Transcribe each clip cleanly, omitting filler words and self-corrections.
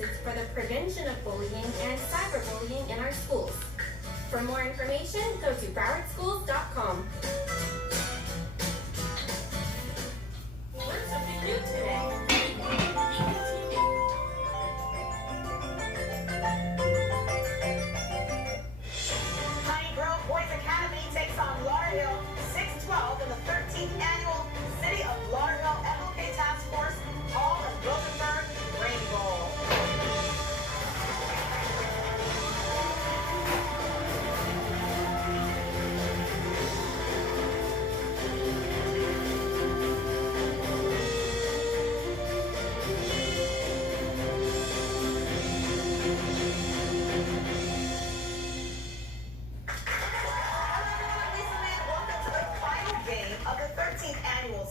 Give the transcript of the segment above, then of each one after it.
resources for the prevention of bullying and cyberbullying in our schools. For more information, go to browardschools.com. Learn something new today. Piney Grove Boys Academy takes on Lauderhill 6-12 in the 13th annual City of Lauderhill MLK Task Force Hall and Rosenberg Brain Bowl.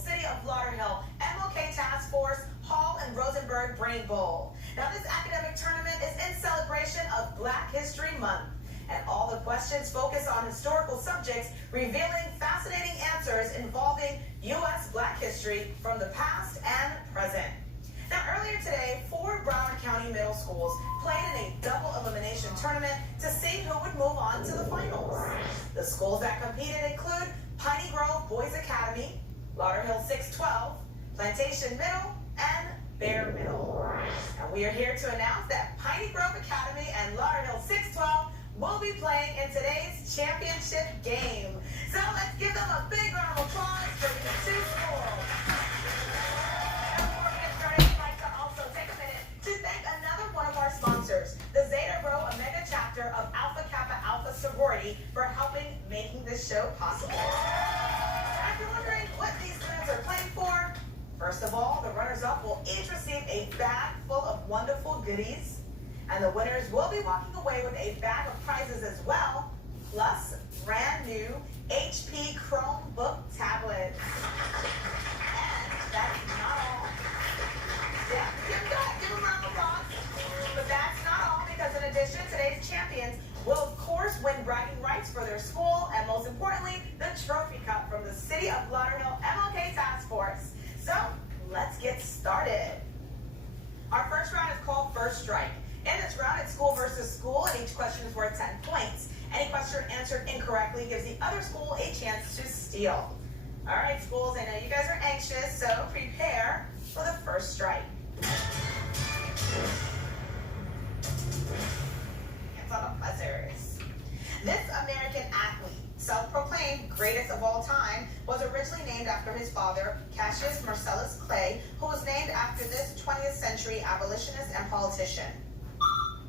City of Lauderhill MLK Task Force Hall and Rosenberg Brain Bowl. Now, this academic tournament is in celebration of Black History Month, and all the questions focus on historical subjects, revealing fascinating answers involving U.S. Black history from the past and present. Now, earlier today, 4 Broward County middle schools played in a double elimination tournament to see who would move on to the finals. The schools that competed include Piney Grove Boys Academy, Lauderhill 6-12, Plantation Middle, and Bear Middle. And we are here to announce that Piney Grove Academy and Lauderhill 6-12 will be playing in today's championship game. So let's give them a big round of applause for these 2 schools. And before we get started, I'd like to also take a minute to thank another one of our sponsors, the Zeta Rho Omega chapter of Alpha Kappa Alpha Sorority, for helping making this show possible. If you're wondering what these students are playing for, first of all, the runners-up will each receive a bag full of wonderful goodies, and the winners will be walking away with a bag of prizes as well, plus brand new HP Chromebook tablets. And that's not all. Yeah, give them a round of applause. But that's not all, because in addition, today's champions will of course win bragging rights for their school, and most importantly, the trophy cup from the City of Lauderhill MLK Task Force. So let's get started. Our first round is called First Strike. In this round, it's school versus school, and each question is worth 10 points. Any question answered incorrectly gives the other school a chance to steal. All right, schools, I know you guys are anxious, so prepare for the first strike. On the buzzers. This American athlete, self-proclaimed greatest of all time, was originally named after his father, Cassius Marcellus Clay, who was named after this 20th century abolitionist and politician.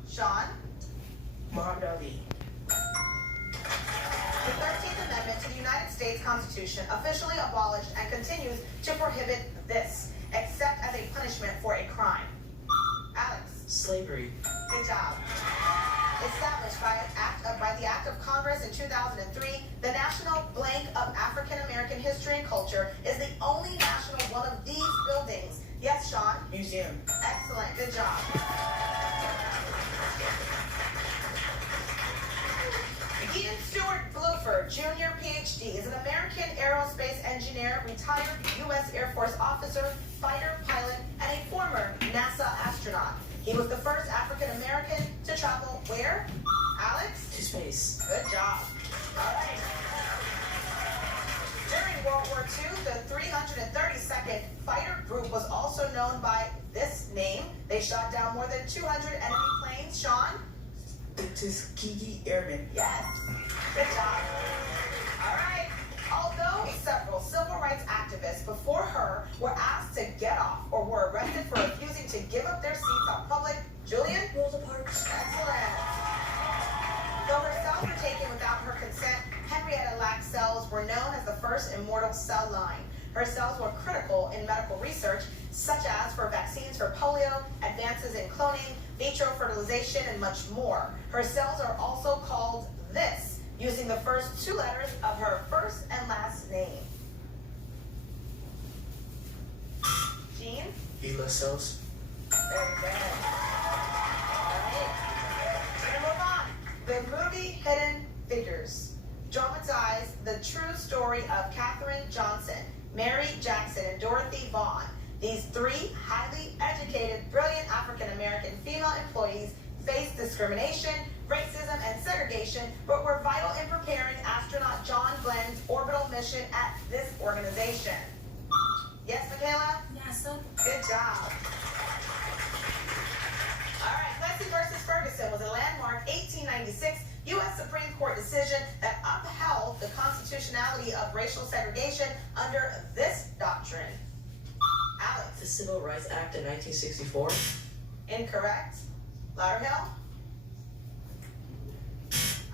Sean? Muhammad Ali. The 13th Amendment to the United States Constitution officially abolished and continues to prohibit this, except as a punishment for a crime. Alex? Slavery. Good job. Established by the Act of Congress in 2003, the National Blank of African American History and Culture is the only national one of these buildings. Yes, Sean? Museum. Excellent. Good job. Ian Stewart Bluford, Jr., Ph.D., is an American aerospace engineer, retired U.S. Air Force officer, fighter pilot, and a former NASA astronaut. He was the first African American to travel where? Alex? To space. Good job. All right. During World War II, the 332nd Fighter Group was also known by this name. They shot down more than 200 enemy planes. Sean? The Tuskegee Airmen. Yes. Good job. All right. Although several civil rights activists before her were asked to get off or were arrested for refusing to give up their seats on public, Julian? Rosa Parks. Excellent. Though her cells were taken without her consent, Henrietta Lack's cells were known as the first immortal cell line. Her cells were critical in medical research, such as for vaccines for polio, advances in cloning, vitro fertilization, and much more. Her cells are also called this, using the first 2 letters of her first and last name. Jean? HeLa cells. Very good. All right. We're gonna move on. The movie Hidden Figures dramatized the true story of Katherine Johnson, Mary Jackson, and Dorothy Vaughan. These 3 highly educated, brilliant African-American female employees faced discrimination, racism, and segregation, but were vital in preparing astronaut John Glenn's orbital mission at this organization. Yes, Michaela? Yes, sir. Good job. All right, Plessy versus Ferguson was a landmark 1896 U.S. Supreme Court decision that upheld the constitutionality of racial segregation under this doctrine. Alex? The Civil Rights Act of 1964. Incorrect. Lauderhill?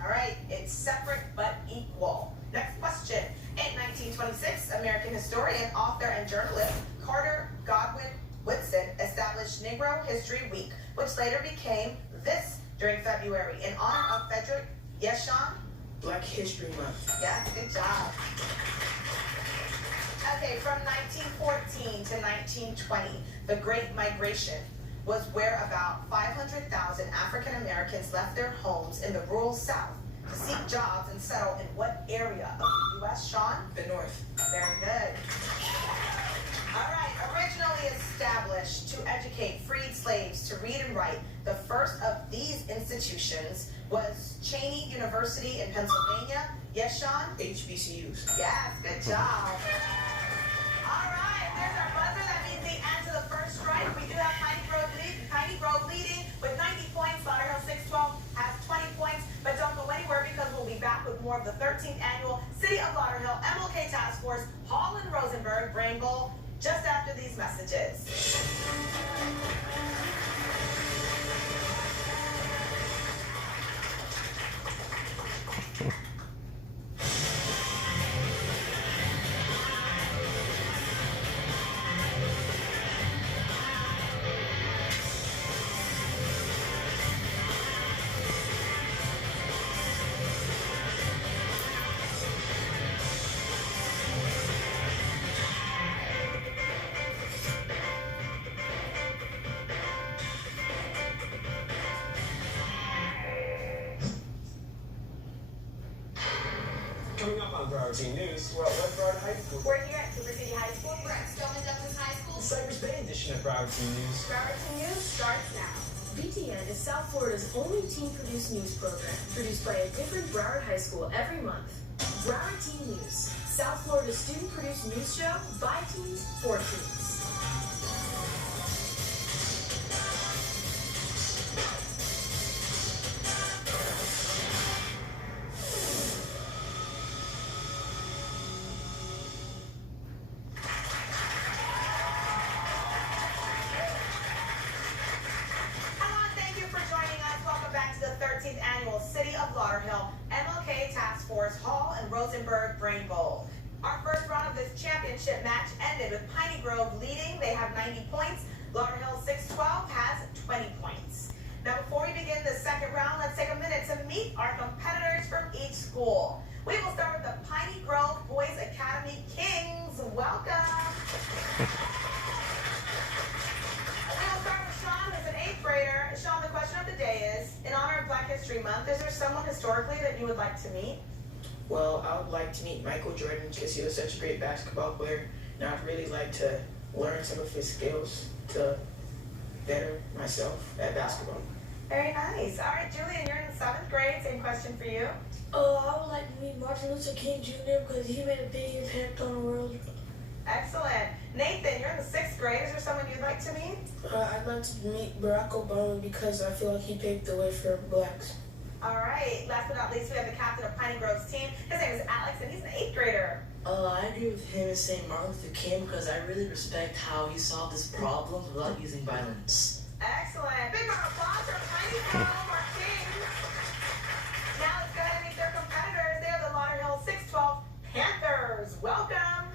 All right, it's separate but equal. Next question. In 1926, American historian, author, and journalist Carter Godwin Woodson established Negro History Week, which later became this during February in honor of Frederick. Yes, Sean? Black History Month. Yes, good job. Okay, from 1914 to 1920, the Great Migration was where about 500,000 African Americans left their homes in the rural South to seek jobs and settle in what area of the U.S., Sean? The North. Very good. All right, originally established to educate freed slaves to read and write, the first of these institutions was Cheyney University in Pennsylvania. Yes, Sean? HBCUs. Yes, good job. All right, there's our buzzer. That means the end to the first strike. We do have Piney Grove leading with 90 points. Lauderhill 612 has 20 points. But don't go anywhere because we'll be back with more of the 13th annual City of Lauderhill MLK Task Force Hall and Rosenberg Brain Bowl just after these messages. Coming up on Priority News, we're at West Broward High School. We're here at Cooper City High School. We're at Stoneman Douglas High School. Cypress Bay edition of Priority News. Priority News starts now. BTN is South Florida's only teen-produced news program, produced by a different Broward High school every month. Broward Teen News, South Florida's student-produced news show by teens for teens. Annual City of Lauderhill MLK Task Force Hall and Rosenberg Brain Bowl. Our first round of this championship match ended with Piney Grove leading. They have 90 points. Lauderhill 612 has 20 points. Now, before we begin the second round, let's take a minute to meet our competitors from each school. We will start with the Piney Grove Boys Academy Kings. Welcome. We'll start with Sean, who's an 8th grader. Sean, the question of the day is, in honor of Black History Month, is there someone historically that you would like to meet? Well, I would like to meet Michael Jordan because he was such a great basketball player, and I'd really like to learn some of his skills to better myself at basketball. Very nice. All right, Julian, you're in the 7th grade. Same question for you. I would like to meet Martin Luther King Jr. because he made a big impact on the world. Excellent. Nathan, you're in the 6th grade. Is there someone you'd like to meet? I'd like to meet Barack Obama because I feel like he paved the way for blacks. All right. Last but not least, we have the captain of Piney Grove's team. His name is Alex, and he's an 8th grader. I agree with him and saying Martin Luther King because I really respect how he solved this problem without using violence. Excellent. Big round of applause for Piney Grove, our Kings. Now let's go ahead and meet their competitors. They are the Lauderhill 612 Panthers. Welcome.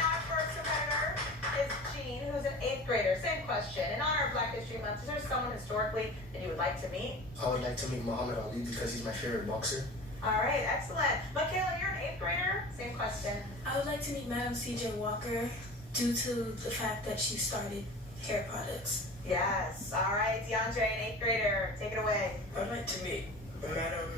Our first competitor is Jean, who's an 8th grader. Same question. In honor of Black History Month, is there someone historically that you would like to meet? I would like to meet Muhammad Ali because he's my favorite boxer. All right, excellent. Michaela, you're an 8th grader. Same question. I would like to meet Madam C.J. Walker due to the fact that she started hair products. Yes. All right, DeAndre, an 8th grader. Take it away. I'd like to meet Madam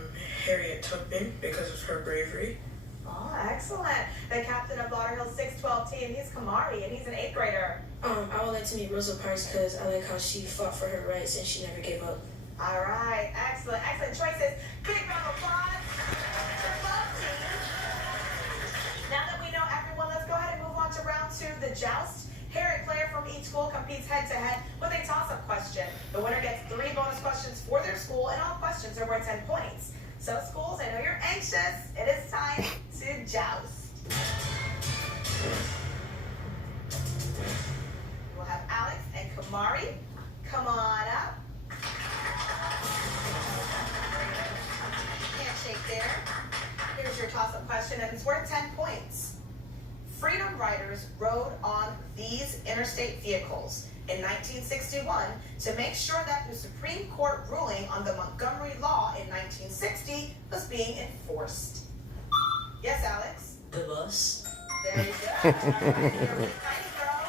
Harriet Tubman because of her bravery. All Oh, excellent. The captain of Lauderhill's 612 team, he's Kamari, and he's an 8th grader. I would like to meet Rosa Parks because I like how she fought for her rights and she never gave up. All right, excellent, excellent choices. Big round of applause for both teams. Now that we know everyone, let's go ahead and move on to round 2, the joust. Here, a player from each school competes head-to-head with a toss-up question. The winner gets 3 bonus questions for their school, and all questions are worth 10 points. So, schools, I know you're anxious. It is time to joust. We'll have Alex and Kamari. Come on up. Handshake there. Here's your toss-up question, and it's worth 10 points. Freedom riders rode on these interstate vehicles in 1961 to make sure that the Supreme Court ruling on the Montgomery Law in 1960 was being enforced. Yes, Alex? The bus. Very good. All right, you're really tiny, girl.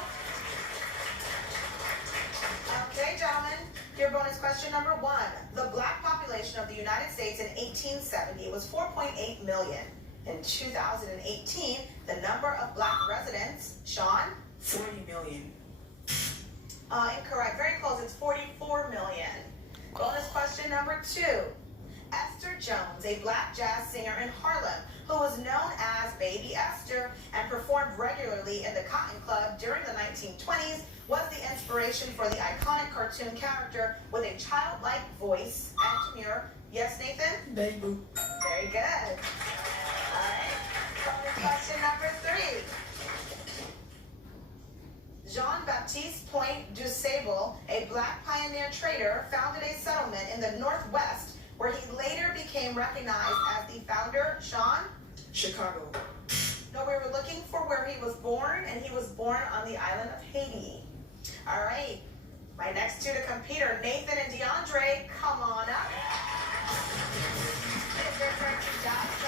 Okay, gentlemen, your bonus question number 1. The black population of the United States in 1870 was 4.8 million. In 2018, the number of black residents, Sean? 40 million. Incorrect. Very close. It's 44 million. Bonus question number 2. Esther Jones, a black jazz singer in Harlem, who was known as Baby Esther and performed regularly in the Cotton Club during the 1920s, was the inspiration for the iconic cartoon character with a childlike voice and demure. Yes, Nathan? Betty Boop. Very good. All right. Bonus question number 3. Jean-Baptiste Point du Sable, a black pioneer trader, founded a settlement in the Northwest where he later became recognized as the founder. Sean? Chicago. No, we were looking for where he was born, and he was born on the island of Haiti. All right. My next 2 to compete are Nathan and DeAndre. Come on up. It's your turn to joust.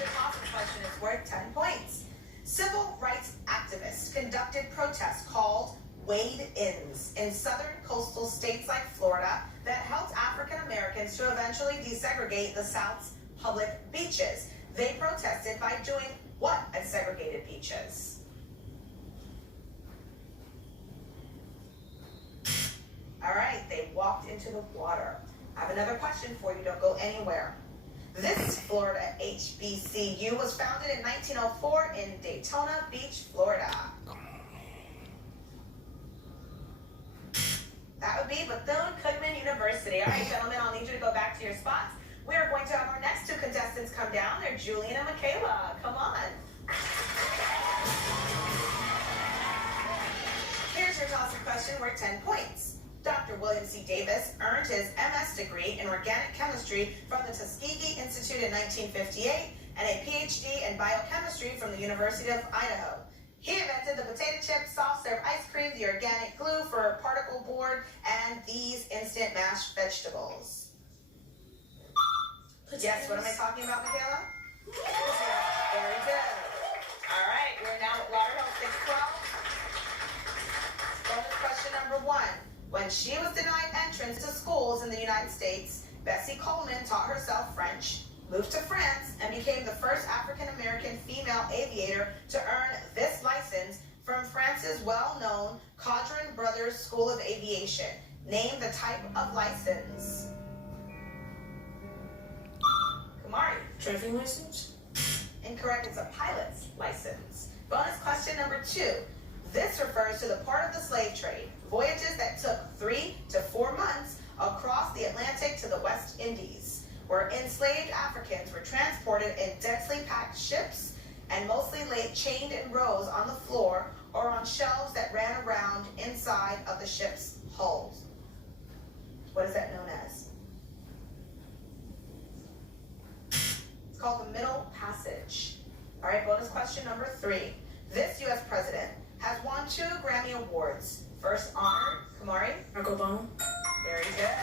The toss-up question is worth 10 points. Civil rights activists conducted protests called Wade-Ins in southern coastal states like Florida that helped African Americans to eventually desegregate the South's public beaches. They protested by doing what at segregated beaches? All right, they walked into the water. I have another question for you. Don't go anywhere. This Florida HBCU was founded in 1904 in Daytona Beach, Florida. That would be Bethune-Cookman University. All right, gentlemen, I'll need you to go back to your spots. We are going to have our next 2 contestants come down. They're Julian and Michaela. Come on. Here's your toss-up question worth 10 points. Dr. William C. Davis earned his MS degree in organic chemistry from the Tuskegee Institute in 1958 and a PhD in biochemistry from the University of Idaho. He invented the potato chip, soft serve ice cream, the organic glue for particle board, and these instant mashed vegetables. Yes, what am I talking about, Michaela? Very good. All right, we're now at Lauderhill 612. Bonus question number 1. When she was denied entrance to schools in the United States, Bessie Coleman taught herself French, moved to France, and became the first African-American female aviator to earn this license from France's well-known Caudron Brothers School of Aviation. Name the type of license. Kamari. Driving license? Incorrect, it's a pilot's license. Bonus question number 2. This refers to the part of the slave trade, voyages that took 3 to 4 months across the Atlantic to the West Indies, where enslaved Africans were transported in densely packed ships and mostly laid chained in rows on the floor or on shelves that ran around inside of the ship's hulls. What is that known as? It's called the Middle Passage. All right, bonus question number 3. This U.S. president has won 2 Grammy Awards. First honored, Kamari? Barack Obama. Very good.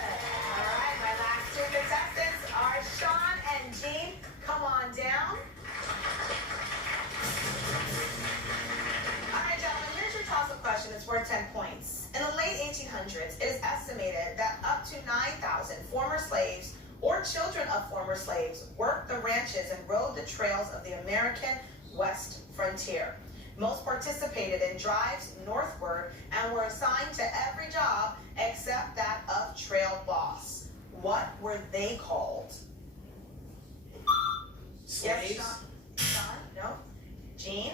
All right, my last 2 contestants are Sean and Jean. Come on down. All right, gentlemen, here's your toss-up question. It's worth 10 points. In the late 1800s, it is estimated that up to 9,000 former slaves or children of former slaves worked the ranches and rode the trails of the American west frontier. Most participated in drives northward and were assigned to every job except that of trail boss. What were they called? Slaves? Yes, Sean? No. Jean?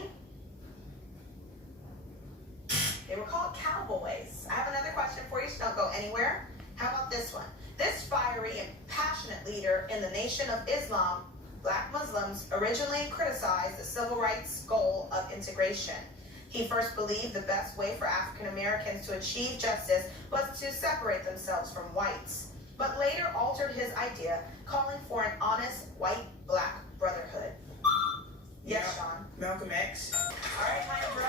They were called cowboys. I have another question for you, so don't go anywhere. How about this one? This fiery and passionate leader in the Nation of Islam, Black Muslims, originally criticized the civil rights goal of integration. He first believed the best way for African Americans to achieve justice was to separate themselves from whites, but later altered his idea, calling for an honest white-black brotherhood. Yes, Sean? Malcolm X. All right, Heidi Bro.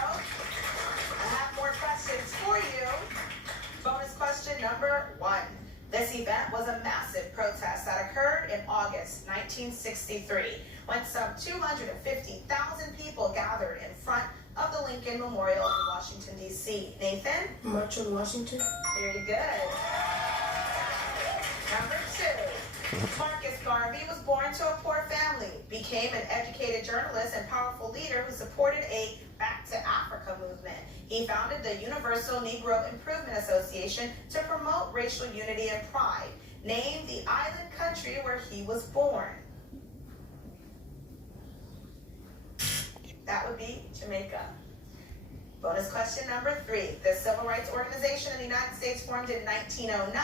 I have more questions for you. Bonus question number 1. This event was a massive protest that occurred in August 1963, when some 250,000 people gathered in front of the Lincoln Memorial in Washington, D.C. Nathan? March on Washington. Very good. Number 2. Marcus Garvey was born to a poor family, became an educated journalist and powerful leader who supported a Back to Africa movement. He founded the Universal Negro Improvement Association to promote racial unity and pride. Name the island country where he was born. That would be Jamaica. Bonus question number 3. The Civil Rights Organization in the United States formed in 1909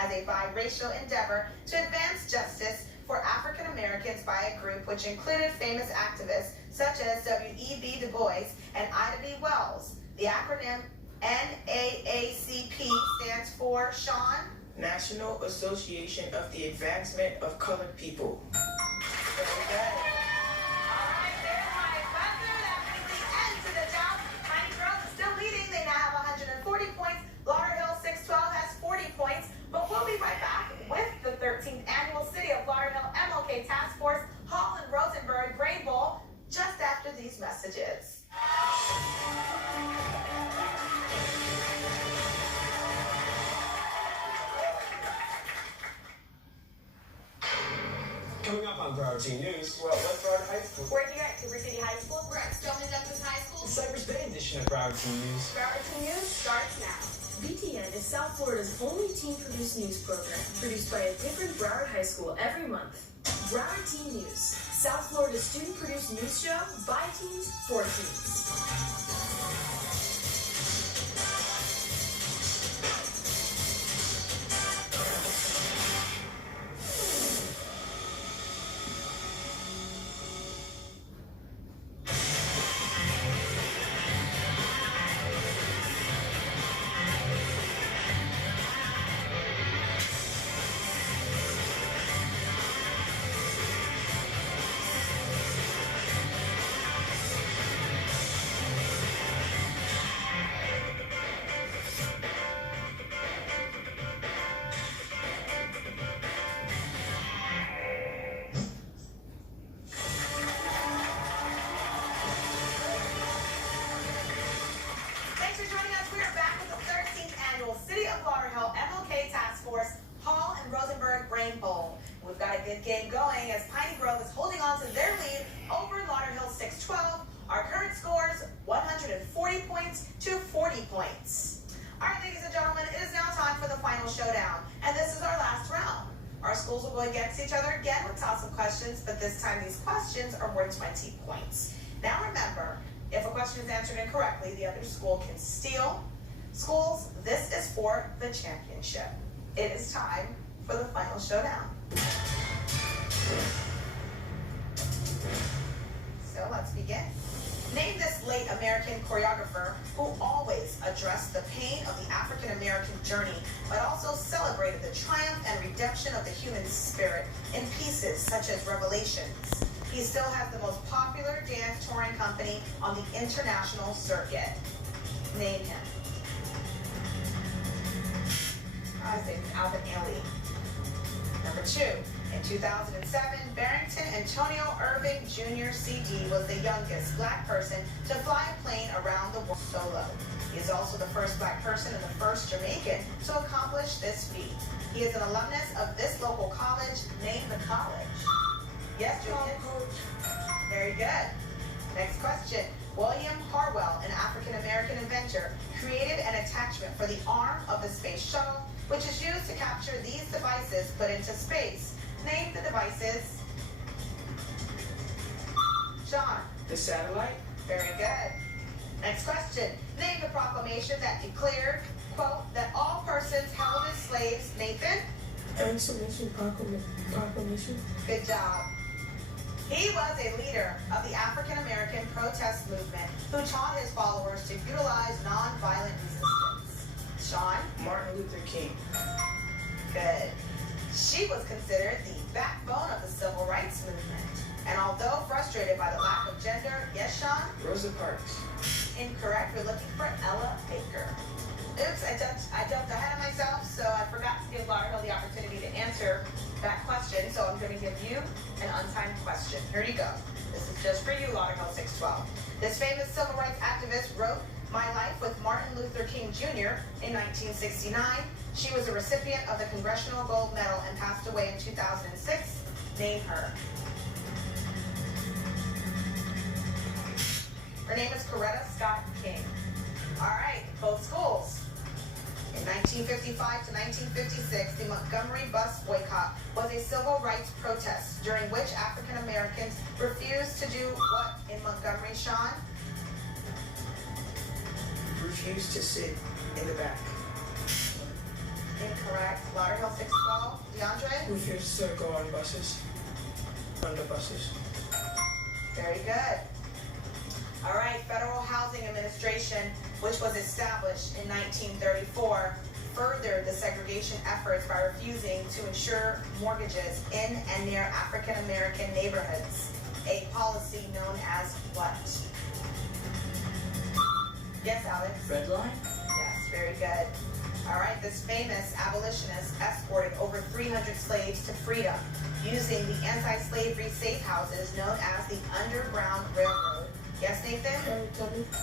as a biracial endeavor to advance justice for African Americans by a group which included famous activists such as W.E.B. Du Bois and Ida B. Wells. The acronym NAACP stands for, Sean? National Association of the Advancement of Colored People. Very good. All right, there's my buzzer. That brings the end to the job. Tiny Girls is still leading. They now have 140 points. Lauderhill 612 has 40 points. But we'll be right back with the 13th annual City of Lauderhill MLK Task Force Hall and Rosenberg Brain Bowl just after these messages. Coming up on Broward Teen News, well, what's Broward High School? We're here at Cooper City High School. We're at Stoneman Douglas High School. Cypress Bay edition of Broward Teen News. Broward Teen News starts now. BTN is South Florida's only teen-produced news program, produced by a different Broward High School every month. Broward Teen News, South Florida's student-produced news show by teens for teens. Thanks for joining us. We are back with the 13th annual City of Lauderhill MLK Task Force Hall and Rosenberg Brain Bowl. We've got a good game going as Piney Grove is holding on to their lead over Lauderhill 612. Our current scores 140 points to 40 points. All right, ladies and gentlemen, it is now time for the final showdown, and this is our last round. Our schools will go against each other again with toss-up questions, but this time these questions are worth 20 points. Now remember, if a question is answered incorrectly, the other school can steal. Schools, this is for the championship. It is time for the final showdown. So let's begin. Name this late American choreographer who always addressed the pain of the African American journey, but also celebrated the triumph and redemption of the human spirit in pieces such as Revelations. He still has the most popular dance touring company on the international circuit. Name him. I think it's Alvin Ailey. Number 2. In 2007, Barrington Antonio Irving Jr. CD was the youngest black person to fly a plane around the world solo. He is also the first black person and the first Jamaican to accomplish this feat. He is an alumnus of this local college. Name the college. Yes, Julian? Very good. Next question. William Harwell, an African-American inventor, created an attachment for the arm of the space shuttle, which is used to capture these devices put into space. Name the devices. Sean. The satellite. Very good. Next question. Name the proclamation that declared, quote, that all persons held as slaves. Nathan? Emancipation Proclamation. Good job. He was a leader of the African American protest movement who taught his followers to utilize nonviolent resistance. Sean? Martin Luther King. Good. She was considered the backbone of the civil rights movement. And although frustrated by the lack of gender, yes, Sean? Rosa Parks. Incorrect. We're looking for Ella Baker. Oops, I jumped ahead of myself, so I forgot to give Lauderhill the opportunity to answer that question. So I'm going to give you an untimed question. Here you go. This is just for you, Lauderhill 612. This famous civil rights activist wrote My Life with Martin Luther King Jr. in 1969. She was a recipient of the Congressional Gold Medal and passed away in 2006. Name her. Her name is Coretta Scott King. All right, both schools. In 1955 to 1956, the Montgomery bus boycott was a civil rights protest during which African Americans refused to do what in Montgomery, Sean? Refused to sit in the back. Incorrect. Lauderhill 612. DeAndre? Refused to go on buses. On the buses. Very good. All right, Federal Housing Administration, which was established in 1934, furthered the segregation efforts by refusing to insure mortgages in and near African American neighborhoods. A policy known as what? Yes, Alex? Red line? Yes, very good. All right, this famous abolitionist escorted over 300 slaves to freedom using the anti-slavery safe houses known as the Underground Railroad. Yes, Nathan?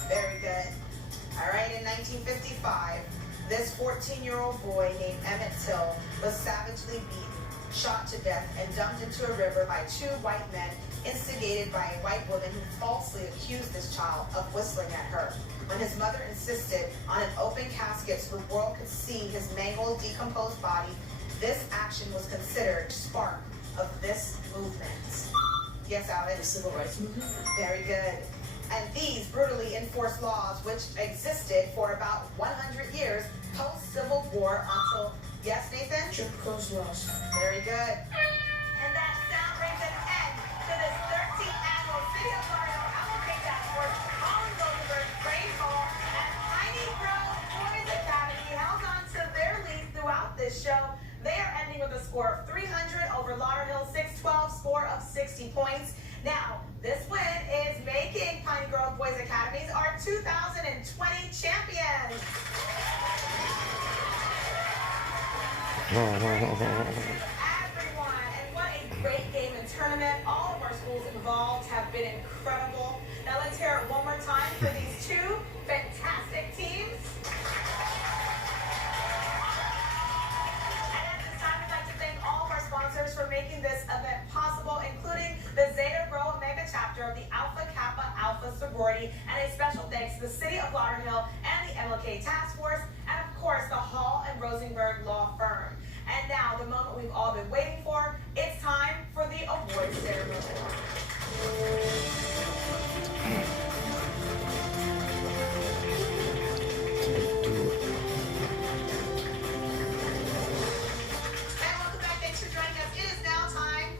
Very good. All right, in 1955, this 14-year-old boy named Emmett Till was savagely beaten, shot to death, and dumped into a river by two white men instigated by a white woman who falsely accused this child of whistling at her. When his mother insisted on an open casket so the world could see his mangled, decomposed body, this action was considered the spark of this movement. Yes, Alex? The civil rights movement? Very good. And these brutally enforced laws, which existed for about 100 years post-Civil War until, yes, Nathan? Jim Crow's laws. Very good. And that sound brings an end to this 13th annual City of Lauderhill MLK Task Force Holland Rosenberg Brain Bowl and Piney Grove Boys Academy held on to their lead throughout this show. They are ending with a score of 300 over Lauderhill 612, score of 60 points. Now, this win is making Piney Grove Boys Academies our 2020 champions. Everyone, and what a great game and tournament. All of our schools involved have been incredible. Now let's hear it one more time for these two fantastic teams. And at this time, we'd like to thank all of our sponsors for making this event possible, including the Zeta Rho Omega chapter of the Alpha Kappa Alpha sorority, and a special thanks to the City of Lauderhill and the MLK Task Force, and of course the Hall and Rosenberg Law Firm. And now, the moment we've all been waiting for, it's time for the award ceremony. And welcome back, thanks for joining us. It is now time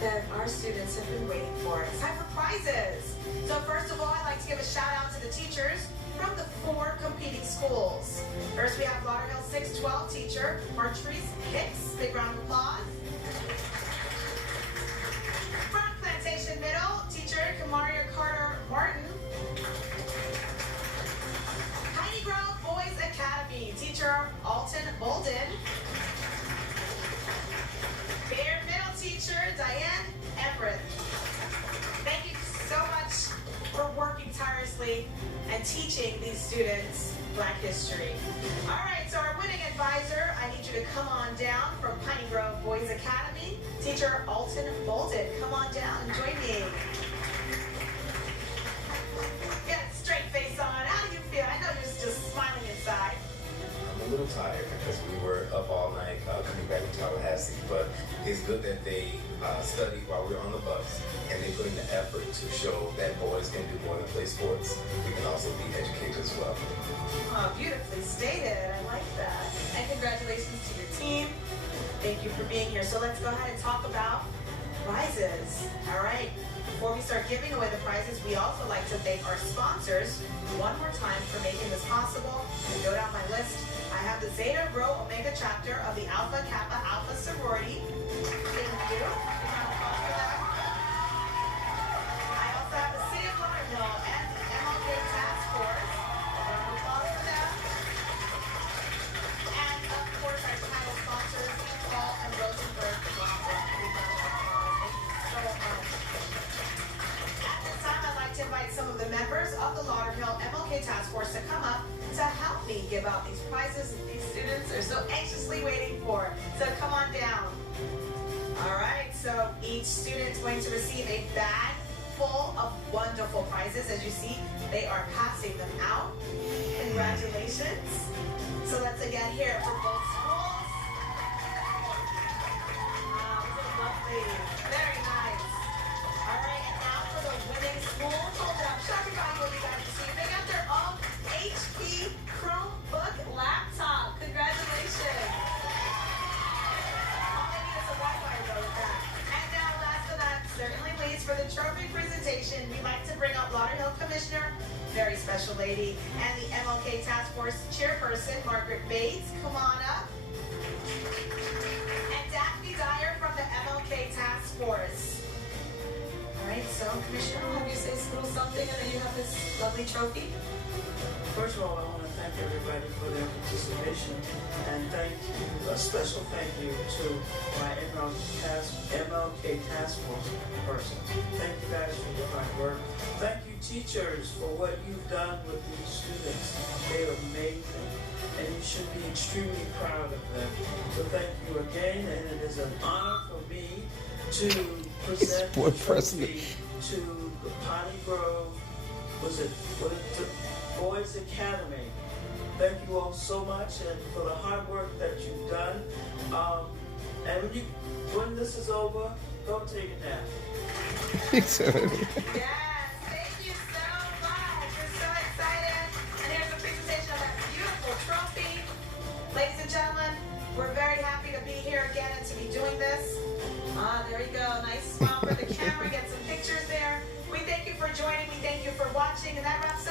that our students have been waiting for. It's time for prizes. So first of all, I'd like to give a shout out to the teachers from the 4 competing schools. First, we have Lauderhill 612 teacher, Martrice Hicks. Big round of applause. Front Plantation Middle, teacher, Kamaria Carter Martin. Piney Grove Boys Academy, teacher, Alton Bolden. Bear Middle teacher, Diane Emrith. Thank you so much for working tirelessly and teaching these students Black history. All right, so our winning advisor, I need you to come on down from Piney Grove Boys Academy. Teacher Alton Bolden, come on down and join me. classy, but it's good that they study while we're on the bus, and they put in the effort to show that boys can do more than play sports. We can also be educated as well. Oh, beautifully stated. I like that. And congratulations to your team. Thank you for being here. So let's go ahead and talk about prizes. All right. Before we start giving away the prizes, we also like to thank our sponsors one more time for making this possible. And go down my list. I have the Zeta Rho Omega chapter of the Alpha Kappa Alpha sorority. Thank you. Round of applause for that. I also have the City of Lauderhill and the MLK Task Force. Round of applause for them. And of course, our title sponsors, Paul and Rosenberg. At this time, I'd like to invite some of the members of the Lauderhill MLK Task Force to come up to help me give out these prizes that these students are so anxiously waiting for. So come on down. All right, so each student's going to receive a bag full of wonderful prizes. As you see, they are passing them out. Congratulations. So let's again hear it for both schools. Wow, these are lovely. Very nice. All right, and now for the winning school. Hold up, show everybody what you guys received. They got their own HP Chromebook laptop. Congratulations. All they need is a Wi-Fi though with that. And now, last but not certainly least, for the trophy presentation, we'd like to bring up Lauderhill Commissioner, very special lady, and the MLK Task Force Chairperson, Margaret Bates. Come on up. And Daphne Dyer from the MLK Task Force. All right, so Commissioner, I'll have you say a little something, and then you have this lovely trophy. First of all, I want to thank everybody for their participation, and a special thank you to my MLK Task Force person. Thank you guys for your hard work. Thank you teachers for what you've done with these students. They are amazing, and you should be extremely proud of them. So thank you again, and it is an honor for me to present the trophy to the Potty Grove, Boys Academy. Thank you all so much, and for the hard work that you've done. And when this is over, go take a nap. Yes, thank you so much. We're so excited. And here's a presentation of that beautiful trophy. Ladies and gentlemen, we're very happy to be here again and to be doing this. There we go. Nice smile for the camera. Get some pictures there. We thank you for joining. We thank you for watching. And that wraps